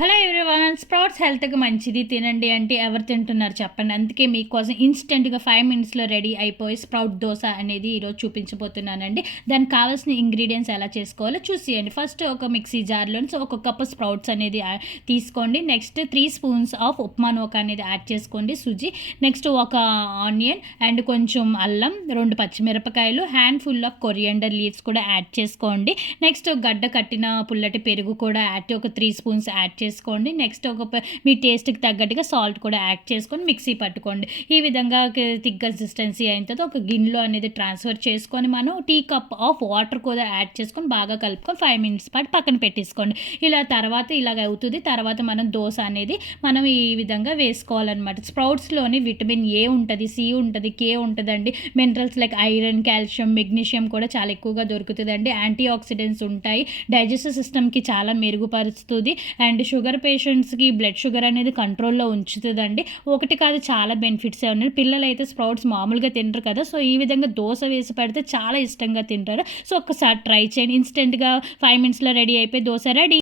Hello everyone, sprouts హెల్త్కి మంచిది తినండి అంటే ఎవరు తింటున్నారు చెప్పండి. అందుకే మీకోసం ఇన్స్టెంట్గా 5 మినిట్స్లో రెడీ అయిపోయి స్ప్రౌట్ దోశ అనేది ఈరోజు చూపించబోతున్నానండి. దానికి కావాల్సిన ఇంగ్రీడియంట్స్ ఎలా చేసుకోవాలో చూసేయండి. ఫస్ట్ ఒక మిక్సీ జార్లో ఒక కప్పు స్ప్రౌట్స్ అనేది తీసుకోండి. నెక్స్ట్ 3 స్పూన్స్ ఆఫ్ ఉప్మా నూక అనేది యాడ్ చేసుకోండి, సుజీ. నెక్స్ట్ ఒక ఆనియన్ అండ్ కొంచెం అల్లం, 2 పచ్చిమిరపకాయలు, hand full of coriander leaves కూడా యాడ్ చేసుకోండి. నెక్స్ట్ గడ్డ కట్టిన పుల్లటి పెరుగు కూడా ఒక 3 స్పూన్స్ యాడ్ చేసుకోండి. నెక్స్ట్ మీ టేస్ట్కి తగ్గట్టుగా సాల్ట్ కూడా యాడ్ చేసుకొని మిక్సీ పట్టుకోండి. ఈ విధంగా థిక్ కన్సిస్టెన్సీ అయిన తర్వాత ఒక గిన్నెలో అనేది ట్రాన్స్ఫర్ చేసుకొని మనం టీ కప్ ఆఫ్ వాటర్ కూడా యాడ్ చేసుకొని బాగా కలుపుకొని 5 మినిట్స్ పాటు పక్కన పెట్టేసుకోండి. ఇలా తర్వాత ఇలాగ అవుతుంది. తర్వాత మనం దోశ అనేది మనం ఈ విధంగా వేసుకోవాలన్నమాట. స్ప్రౌట్స్లోని విటమిన్ ఏ ఉంటుంది, సి ఉంటుంది, కే ఉంటుందండి. Minerals like iron, calcium, magnesium కూడా చాలా ఎక్కువగా దొరుకుతుందండి. యాంటీ ఆక్సిడెంట్స్ ఉంటాయి. డైజెస్టివ్ సిస్టమ్కి చాలా మెరుగుపరుస్తుంది. అండ్ షుగర్ పేషెంట్స్కి బ్లడ్ షుగర్ అనేది కంట్రోల్లో ఉంచుతుందండి. ఒకటి కాదు, చాలా బెనిఫిట్స్ ఉన్నాయి. పిల్లలు అయితే స్ప్రౌట్స్ మామూలుగా తింటారు కదా, సో ఈ విధంగా దోశ వేసి పెడితే చాలా ఇష్టంగా తింటారు. సో ఒక్కసారి ట్రై చేయండి. ఇన్స్టెంట్గా 5 మినిట్స్లో రెడీ అయిపోయి దోశ రెడీ.